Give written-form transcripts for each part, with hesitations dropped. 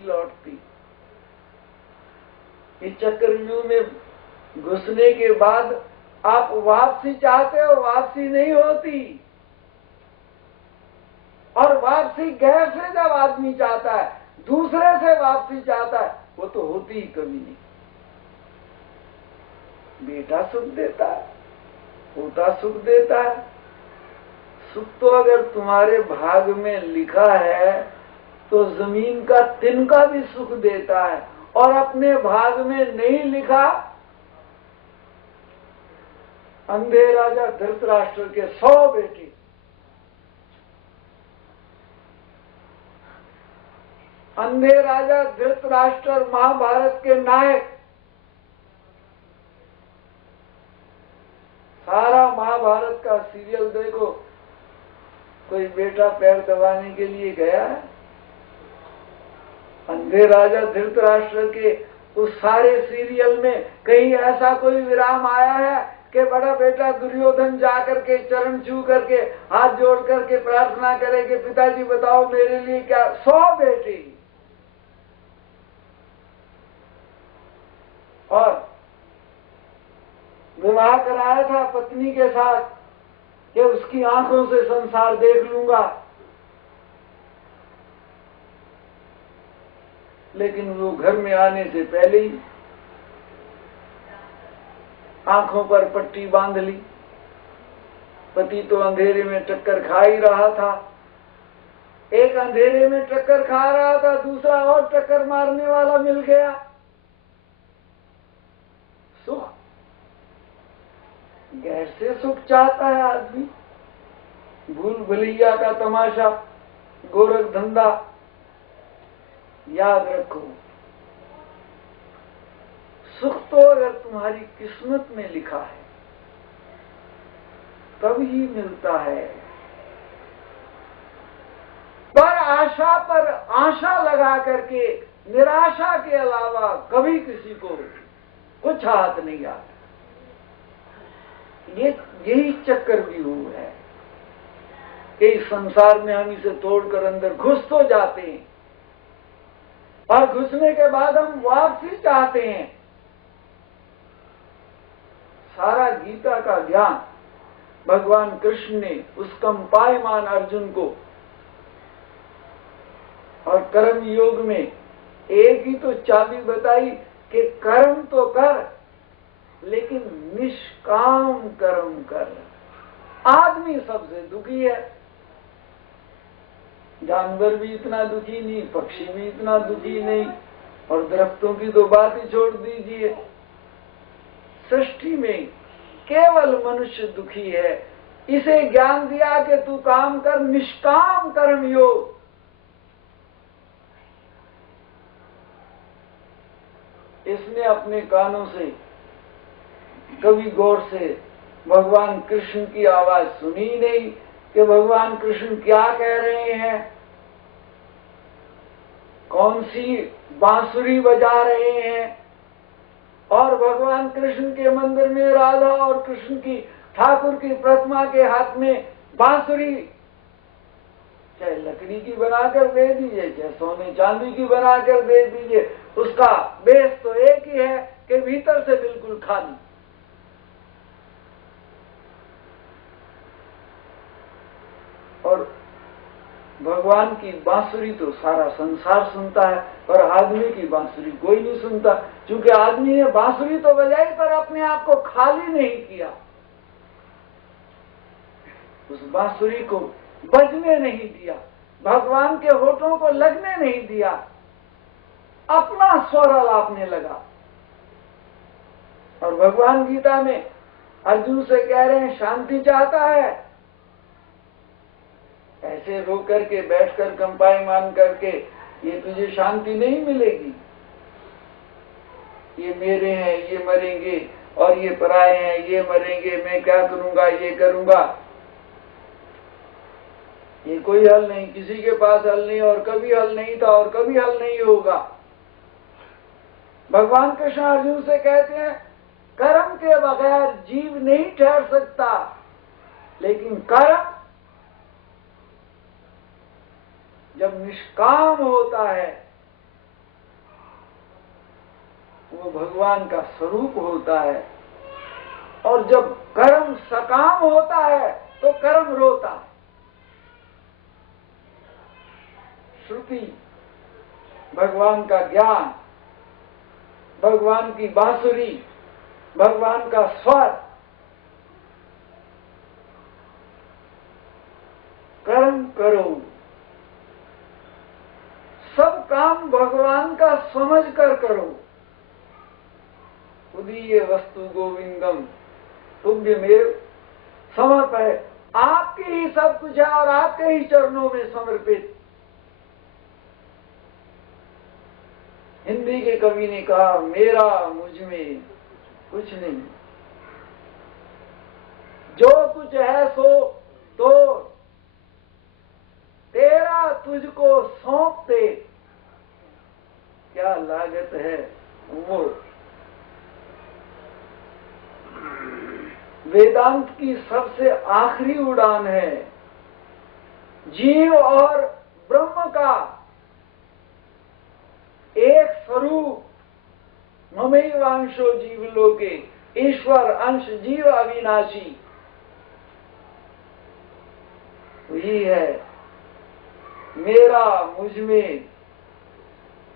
लौटती। इस चक्रव्यूह में घुसने के बाद आप वापसी चाहते हो, वापसी नहीं होती। और वापसी गैर से जब आदमी चाहता है, दूसरे से वापसी चाहता है, वो तो होती ही कभी नहीं। बेटा सुख देता है, पोता सुख देता है। सुख तो अगर तुम्हारे भाग में लिखा है तो जमीन का तिनका भी सुख देता है, और अपने भाग में नहीं लिखा। अंधे राजा धृतराष्ट्र के 100 बेटे, अंधे राजा धृतराष्ट्र महाभारत के नायक। सारा महाभारत का सीरियल देखो, कोई बेटा पैर दबाने के लिए गया है? अंधे राजा धृतराष्ट्र के उस सारे सीरियल में कहीं ऐसा कोई विराम आया है कि बड़ा बेटा दुर्योधन जाकर के चरण छू करके हाथ जोड़ करके प्रार्थना करे कि पिताजी बताओ मेरे लिए क्या? 100 बेटे। और विवाह कराया था पत्नी के साथ कि उसकी आंखों से संसार देख लूंगा, लेकिन वो घर में आने से पहले ही आंखों पर पट्टी बांध ली। पति तो अंधेरे में टक्कर खा ही रहा था। एक अंधेरे में टक्कर खा रहा था, दूसरा और टक्कर मारने वाला मिल गया। सुख, गैर से सुख चाहता है आदमी। भूल भुलैया का तमाशा, गोरख धंधा। याद रखो, सुख तो अगर तुम्हारी किस्मत में लिखा है तब ही मिलता है। पर आशा लगा करके निराशा के अलावा कभी किसी को कुछ हाथ नहीं आता। यही चक्रव्यूह है कि इस संसार में हम इसे तोड़कर अंदर घुस तो जाते हैं, और घुसने के बाद हम वापसी चाहते हैं। सारा गीता का ज्ञान भगवान कृष्ण ने उस कंपायमान अर्जुन को, और कर्म योग में एक ही तो चाबी बताई कि कर्म तो कर, लेकिन निष्काम कर्म कर। आदमी सबसे दुखी है, जानवर भी इतना दुखी नहीं, पक्षी भी इतना दुखी नहीं, और दरख्तों की तो बात ही छोड़ दीजिए। सृष्टि में केवल मनुष्य दुखी है। इसे ज्ञान दिया कि तू काम कर, निष्काम कर्म योग। इसने अपने कानों से कभी गौर से भगवान कृष्ण की आवाज सुनी नहीं कि भगवान कृष्ण क्या कह रहे हैं, कौन सी बांसुरी बजा रहे हैं। और भगवान कृष्ण के मंदिर में राधा और कृष्ण की ठाकुर की प्रतिमा के हाथ में बांसुरी, चाहे लकड़ी की बनाकर दे दीजिए, चाहे सोने चांदी की बनाकर दे दीजिए, उसका बेस तो एक ही है कि भीतर से बिल्कुल खाली। और भगवान की बांसुरी तो सारा संसार सुनता है, पर आदमी की बांसुरी कोई नहीं सुनता, क्योंकि आदमी ने बांसुरी तो बजाई पर अपने आप को खाली नहीं किया, उस बांसुरी को बजने नहीं दिया, भगवान के होठों को लगने नहीं दिया, अपना स्वर आलापने लगा। और भगवान गीता में अर्जुन से कह रहे हैं, शांति चाहता है? ऐसे रो करके बैठकर कंपायमान करके ये तुझे शांति नहीं मिलेगी। ये मेरे हैं, ये मरेंगे, और ये पराए हैं, ये मरेंगे, मैं क्या करूंगा, ये करूंगा, ये कोई हल नहीं, किसी के पास हल नहीं, और कभी हल नहीं था और कभी हल नहीं होगा। भगवान कृष्ण अर्जुन से कहते हैं, कर्म के बगैर जीव नहीं ठहर सकता, लेकिन कर्म जब निष्काम होता है वो भगवान का स्वरूप होता है। और जब कर्म सकाम होता है तो कर्म रोता है। श्रुति, भगवान का ज्ञान, भगवान की बांसुरी, भगवान का स्वर, कर्म करो, सब काम भगवान का समझ कर करो। उदीय वस्तु गोविंदम तुभ्यमेव समर्पय। आपके ही सब कुछ है और आपके ही चरणों में समर्पित। हिंदी के कवि ने कहा, मेरा मुझ में कुछ नहीं, जो कुछ है सो तो तेरा तुझको सौंप दे, क्या लागत है वो। वेदांत की सबसे आखिरी उड़ान है। जीव और ब्रह्म का एक स्वरूप, ममैवांशो जीव लोके, ईश्वर अंश जीव अविनाशी, वही है। मेरा मुझ में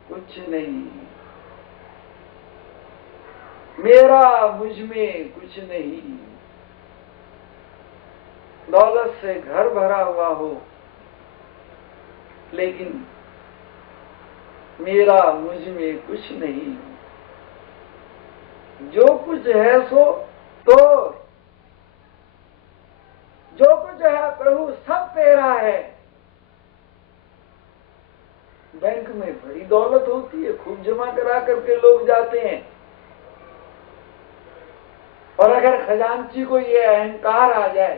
कुछ नहीं, मेरा मुझ में कुछ नहीं। दौलत से घर भरा हुआ हो, लेकिन मेरा मुझ में कुछ नहीं। जो कुछ है सो तो, जो कुछ है प्रभु सब तेरा है। बैंक में बड़ी दौलत होती है, खूब जमा करा करके लोग जाते हैं, और अगर खजांची को ये अहंकार आ जाए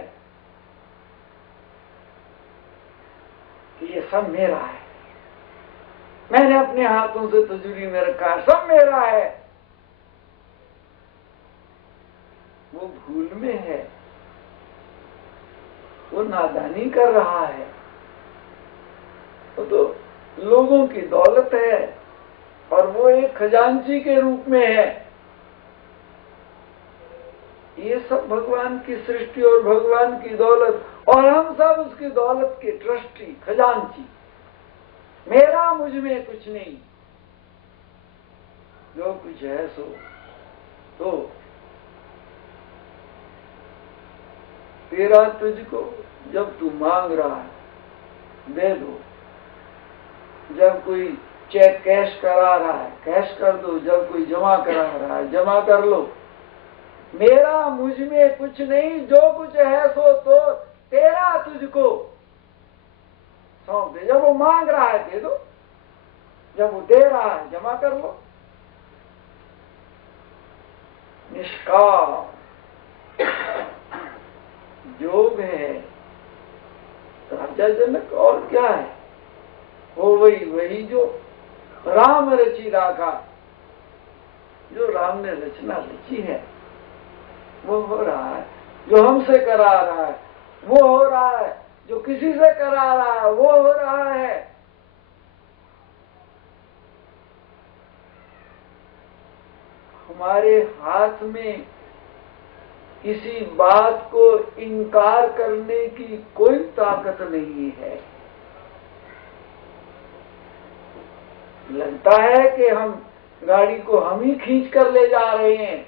कि ये सब मेरा है, मैंने अपने हाथों से तिजोरी में रखा है, सब मेरा है, वो भूल में है, वो नादानी कर रहा है। वो तो लोगों की दौलत है और वो एक खजांची के रूप में है। ये सब भगवान की सृष्टि और भगवान की दौलत, और हम सब उसकी दौलत के ट्रस्टी, खजांची। मेरा मुझ में कुछ नहीं, जो कुछ है सो तो तेरा तुझको। जब तू मांग रहा है दे दो, जब कोई चेक कैश करा रहा है कैश कर दो, जब कोई जमा करा रहा है जमा कर लो। मेरा मुझ में कुछ नहीं, जो कुछ है सो तो तेरा तुझको सौंप दे। जब वो मांग रहा है दे दो, जब वो दे रहा है जमा कर लो। निष्काम योग है राजा जनक, और क्या है वो वही जो राम रची राखा, जो राम ने रचना रची है वो हो रहा है। जो हमसे करा रहा है वो हो रहा है, जो किसी से करा रहा है वो हो रहा है। हमारे हाथ में किसी बात को इनकार करने की कोई ताकत नहीं है। लगता है कि हम गाड़ी को हम ही खींच कर ले जा रहे हैं।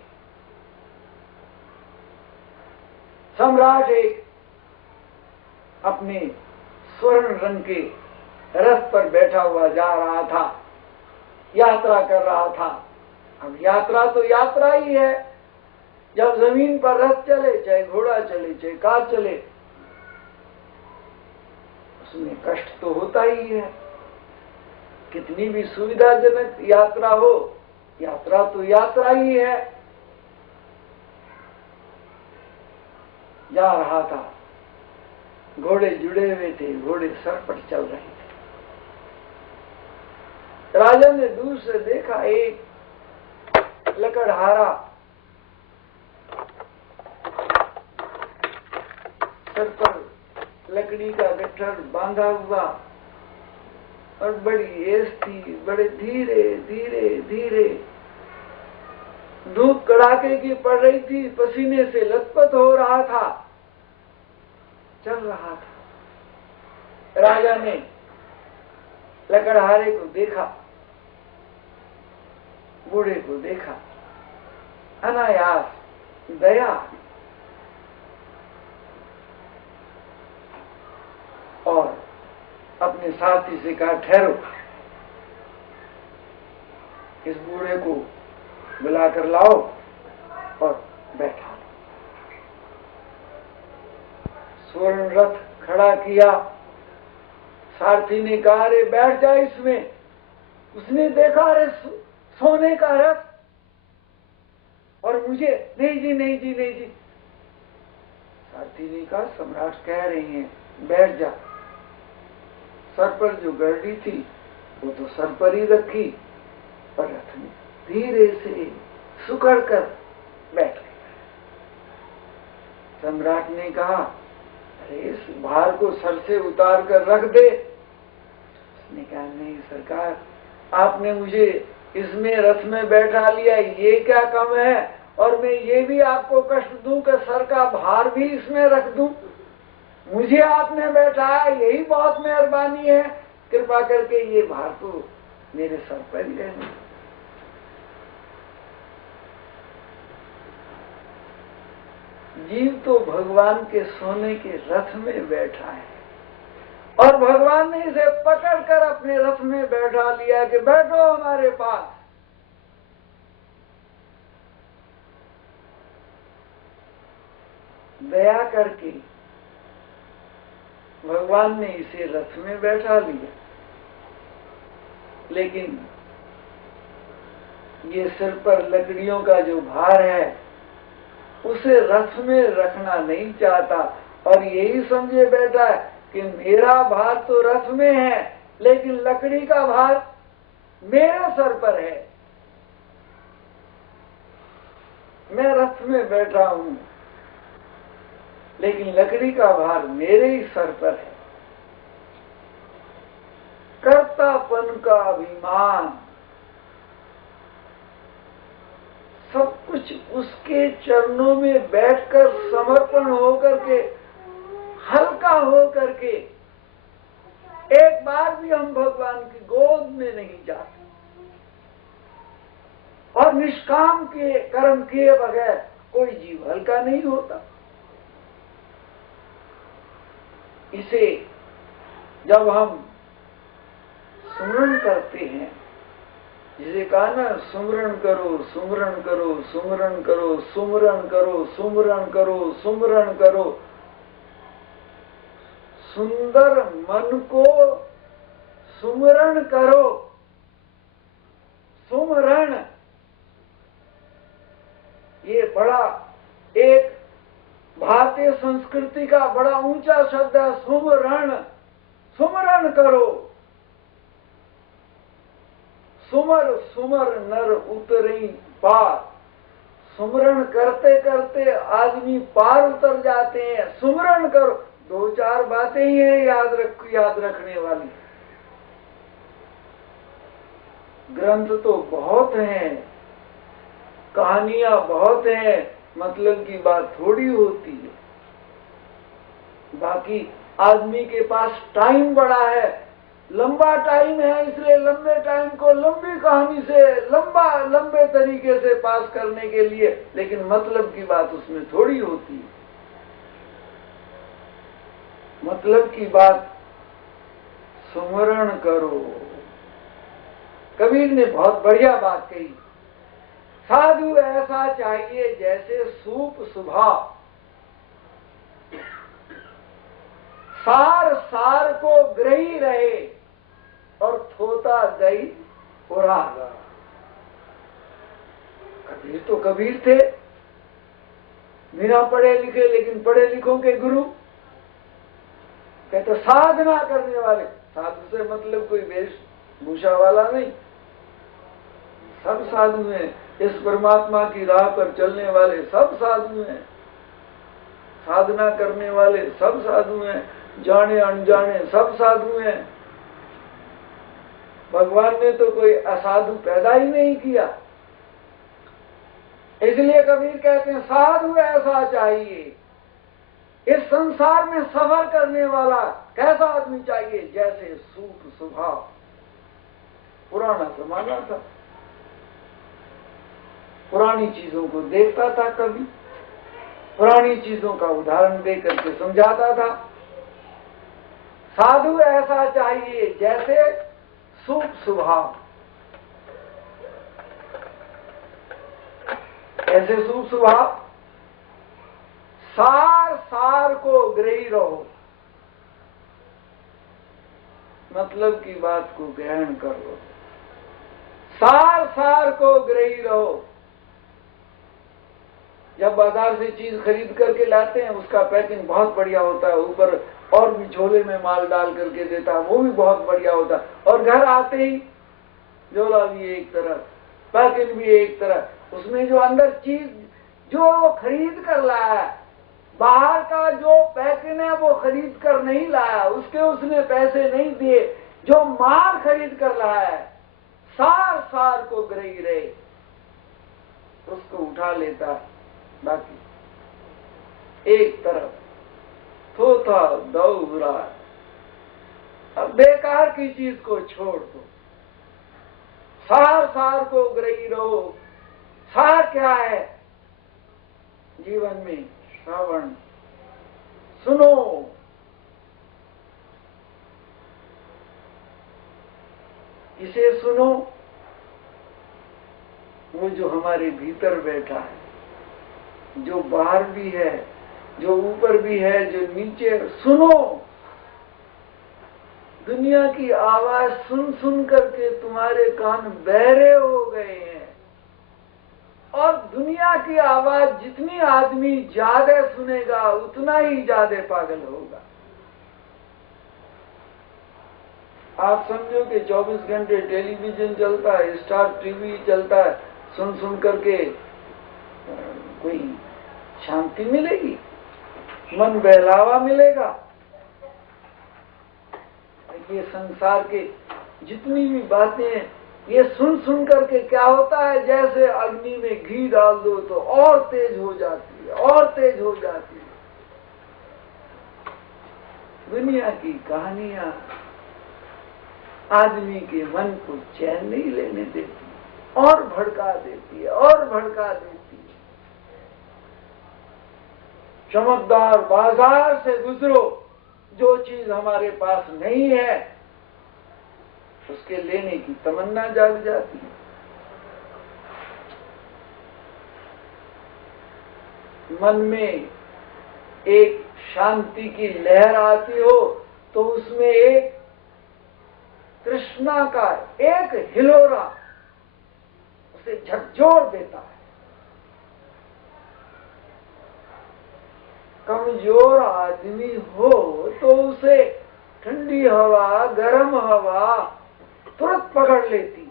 सम्राट एक अपने स्वर्ण रंग के रथ पर बैठा हुआ जा रहा था, यात्रा कर रहा था। अब यात्रा तो यात्रा ही है। जब जमीन पर रथ चले, चाहे घोड़ा चले चाहे कार चले, उसमें कष्ट तो होता ही है। कितनी भी सुविधाजनक यात्रा हो, यात्रा तो यात्रा ही है। जा रहा था, घोड़े जुड़े हुए थे, घोड़े सर पर चल रहे थे। राजा ने दूर से देखा, एक लकड़हारा सर पर लकड़ी का गट्ठर बांधा हुआ और बड़ी एस थी, बड़े धीरे धीरे धीरे धूप कड़ाके की पड़ रही थी, पसीने से लथपथ हो रहा था, चल रहा था। राजा ने लकड़हारे को देखा, बूढ़े को देखा, अनायास दया और अपने साथी से कहा, ठहरो, इस बूढ़े को बुलाकर लाओ और बैठा। स्वर्ण रथ खड़ा किया। सारथी ने कहा, अरे बैठ जा इसमें। उसने देखा, अरे सोने का रथ, और मुझे, नहीं जी नहीं जी नहीं जी। सारथी ने कहा, सम्राट कह रही हैं, बैठ जा। सर पर जो गरडी थी वो तो सर पर ही रखी, और रथ में धीरे से सुकड़ कर बैठ गया। सम्राट ने कहा, अरे इस भार को सर से उतार कर रख दे। उसने कहा, नहीं सरकार, आपने मुझे इसमें रथ में बैठा लिया, ये क्या कम है, और मैं ये भी आपको कष्ट दूं कि सर का भार भी इसमें रख दूं। मुझे आपने बैठाया, यही बहुत मेहरबानी है, कृपा करके ये भार तो मेरे सर पर ही रहने। जीव तो भगवान के सोने के रथ में बैठा है, और भगवान ने इसे पकड़कर अपने रथ में बैठा लिया कि बैठो हमारे पास। दया करके भगवान ने इसे रथ में बैठा लिया, लेकिन ये सिर पर लकड़ियों का जो भार है उसे रथ में रखना नहीं चाहता, और यही समझे बैठा है कि मेरा भार तो रथ में है, लेकिन लकड़ी का भार मेरे सर पर है। मैं रथ में बैठा हूं, लेकिन लकड़ी का भार मेरे ही सर पर है। कर्तापन का अभिमान, सब कुछ उसके चरणों में बैठकर समर्पण होकर के, हल्का होकर के, एक बार भी हम भगवान की गोद में नहीं जाते, और निष्काम के कर्म किए बगैर कोई जीव हल्का नहीं होता। इसे जब हम सुमरण करते हैं, जिसे कहा ना, सुमरण करो सुमरण करो सुमरण करो सुमरण करो सुमरण करो सुमरण करो, सुंदर मन को सुमरण करो। सुमरण, ये बड़ा एक भारतीय संस्कृति का बड़ा ऊंचा शब्द है, सुमरण। सुमरण करो। सुमर सुमर नर उतरी पार। सुमरण करते करते आदमी पार उतर जाते हैं। सुमरण करो, दो चार बातें ही हैं याद रखने वाली। ग्रंथ तो बहुत हैं, कहानियां बहुत हैं, मतलब की बात थोड़ी होती है। बाकी आदमी के पास टाइम बड़ा है, लंबा टाइम है, इसलिए लंबे टाइम को लंबी कहानी से लंबे तरीके से पास करने के लिए, लेकिन मतलब की बात उसमें थोड़ी होती है। मतलब की बात सुमरण करो। कबीर ने बहुत बढ़िया बात कही, साधु ऐसा चाहिए जैसे सूप सुबह, सार सार को ग्रही रहे और थोता गई उड़ा। कबीर तो कबीर थे, बिना पढ़े लिखे, लेकिन पढ़े लिखों के गुरु। कहते साधना करने वाले, साधु से मतलब कोई वेशभूषा वाला नहीं, सब साधु हैं। इस परमात्मा की राह पर चलने वाले सब साधु हैं, साधना करने वाले सब साधु हैं, जाने अनजाने सब साधु हैं। भगवान ने तो कोई असाधु पैदा ही नहीं किया। इसलिए कबीर कहते हैं साधु ऐसा चाहिए। इस संसार में सफर करने वाला कैसा आदमी चाहिए? जैसे सूप स्वभाव। पुराना जमाना था, पुरानी चीजों को देखता था, कभी पुरानी चीजों का उदाहरण दे करके समझाता था। साधु ऐसा चाहिए जैसे सूप स्वभाव। ऐसे सूप स्वभाव, सार सार को ग्रही रहो, मतलब की बात को ग्रहण कर लो। सार सार को ग्रही रहो। जब बाजार से चीज खरीद करके लाते हैं, उसका पैकिंग बहुत बढ़िया होता है, ऊपर और भी झोले में माल डाल करके देता है, वो भी बहुत बढ़िया होता है। और घर आते ही झोला भी एक तरह, पैकिंग भी एक तरह, उसमें जो अंदर चीज जो वो खरीद कर लाया है, बाहर का जो पैकिंग है वो खरीद कर नहीं लाया, उसके उसने पैसे नहीं दिए, जो माल खरीद कर लाया है, सार सार को ग्रही रहे, उसको उठा लेता। बाकी एक तरफ थोथा दौरा, अब बेकार की चीज को छोड़ दो, सार सार को ग्रही रहो। सार क्या है? जीवन में श्रवण, सुनो, इसे सुनो, वो जो हमारे भीतर बैठा है, जो बाहर भी है, जो ऊपर भी है, जो नीचे, सुनो। दुनिया की आवाज सुन सुन करके तुम्हारे कान बहरे हो गए हैं, और दुनिया की आवाज जितनी आदमी ज्यादा सुनेगा उतना ही ज्यादा पागल होगा। आप समझो कि 24 घंटे टेलीविजन चलता है, स्टार टीवी चलता है, सुन सुन करके कोई शांति मिलेगी? मन बहलावा मिलेगा? ये संसार के जितनी भी बातें, ये सुन सुन करके क्या होता है, जैसे अग्नि में घी डाल दो तो और तेज हो जाती है, और तेज हो जाती है। दुनिया की कहानियां आदमी के मन को चैन नहीं लेने देती, और भड़का देती है, और भड़का देती है। चमकदार बाजार से गुजरो, जो चीज हमारे पास नहीं है उसके लेने की तमन्ना जाग जाती है। मन में एक शांति की लहर आती हो तो उसमें एक तृष्णा का एक हिलोरा उसे झकझोर देता है। कमजोर आदमी हो तो उसे ठंडी हवा, गर्म हवा तुरंत पकड़ लेती है।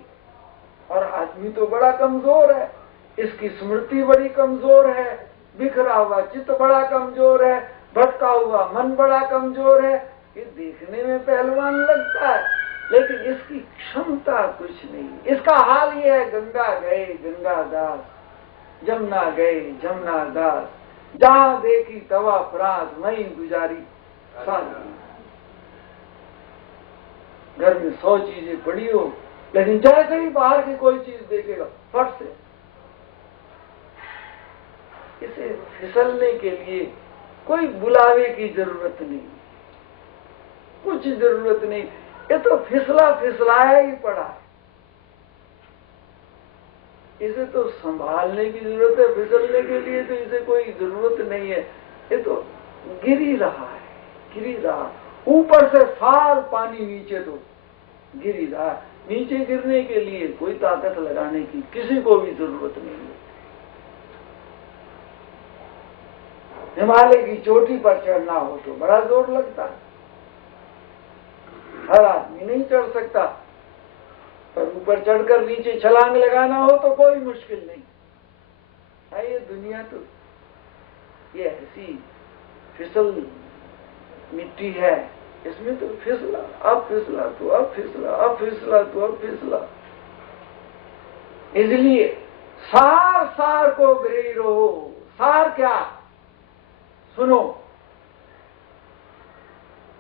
और आदमी तो बड़ा कमजोर है, इसकी स्मृति बड़ी कमजोर है, बिखरा हुआ चित्त बड़ा कमजोर है, भटका हुआ मन बड़ा कमजोर है। ये देखने में पहलवान लगता है, लेकिन इसकी क्षमता कुछ नहीं। इसका हाल ये है, गंगा गए गंगा दास, जमुना गए जमुना दास, जहां देखी तवा प्रांत वहीं गुजारी सारी। घर में 100 चीजें पड़ी हो, लेकिन जैसे ही बाहर की कोई चीज देखेगा फट से। इसे फिसलने के लिए कोई बुलावे की जरूरत नहीं, कुछ जरूरत नहीं, ये तो फिसला फिसलाया ही पड़ा है। इसे तो संभालने की जरूरत है, फिसलने के लिए तो इसे कोई जरूरत नहीं है। ये तो गिर ही रहा है, गिर ही रहा, ऊपर से फाल पानी नीचे तो गिर ही रहा। नीचे गिरने के लिए कोई ताकत लगाने की किसी को भी जरूरत नहीं है। हिमालय की चोटी पर चढ़ना हो तो बड़ा जोर लगता है, हर आदमी नहीं चढ़ सकता, पर ऊपर चढ़कर नीचे छलांग लगाना हो तो कोई मुश्किल नहीं है। ये दुनिया तो ये ऐसी फिसल मिट्टी है, इसमें तो फिसला, अब फिसला तो अब फिसला, अब फिसला तो अब फिसला। इसलिए सार सार को गृही रहो। सार क्या? सुनो,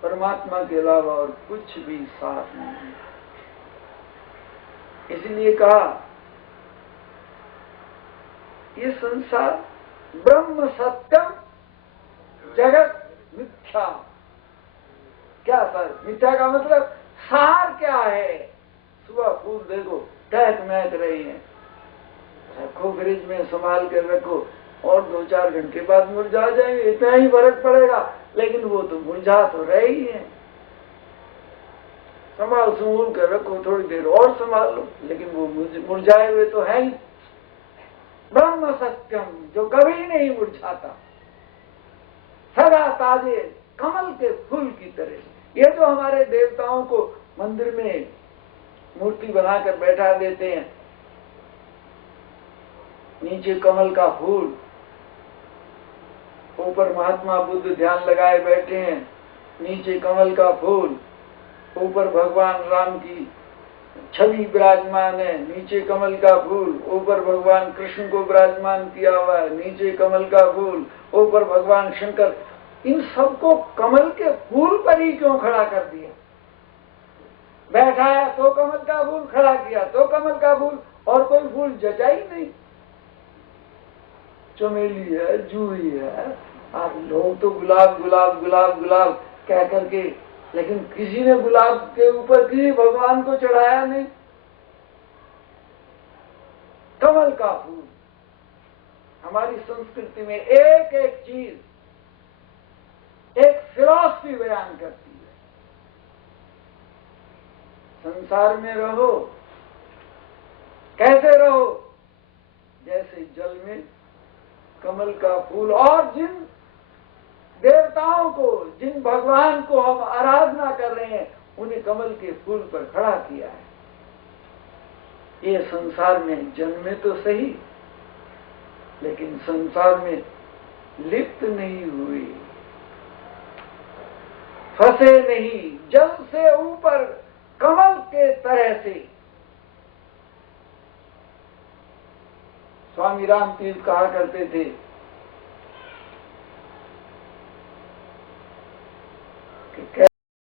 परमात्मा के अलावा और कुछ भी सार नहीं। इसलिए कहा ये संसार ब्रह्म सत्यम जगत मिथ्या। क्या सर? मिथ्या का मतलब सार क्या है? सुबह फूल देखो टहक महक रही है, रखो फ्रिज में संभाल कर रखो, और 2-4 घंटे बाद मुरझा जाएंगे, इतना ही फर्क पड़ेगा, लेकिन वो तो मुरझा तो रहे ही है। संभाल संभूल कर रखो, थोड़ी देर और संभाल लो, लेकिन वो मुरझाए हुए तो है ही। ब्रह्म सत्यम, जो कभी नहीं मुरझाता, सदा ताजे कमल के फूल की तरह। ये जो हमारे देवताओं को मंदिर में मूर्ति बनाकर बैठा देते हैं, नीचे कमल का फूल, ऊपर महात्मा बुद्ध ध्यान लगाए बैठे हैं, नीचे कमल का फूल, ऊपर भगवान राम की छवि विराजमान है, नीचे कमल का फूल, ऊपर भगवान कृष्ण को विराजमान किया हुआ है, नीचे कमल का फूल, ऊपर भगवान शंकर। इन सबको कमल के फूल पर ही क्यों खड़ा कर दिया? बैठाया तो कमल का फूल, खड़ा किया तो कमल का फूल, और कोई फूल जचा ही नहीं। चमेली है, जूही है, आप लोग तो गुलाब गुलाब गुलाब गुलाब कह करके, लेकिन किसी ने गुलाब के ऊपर किसी भगवान को चढ़ाया नहीं। कमल का फूल। हमारी संस्कृति में एक एक चीज एक फिलॉसफी बयान करती है। संसार में रहो, कैसे रहो? जैसे जल में कमल का फूल, और जिन देवताओं को, जिन भगवान को हम आराधना कर रहे हैं, उन्हें कमल के फूल पर खड़ा किया है। ये संसार में जन्मे तो सही, लेकिन संसार में लिप्त नहीं हुए, फंसे नहीं, जल से ऊपर कमल के तरह से। स्वामी राम तीर्थ कहा करते थे,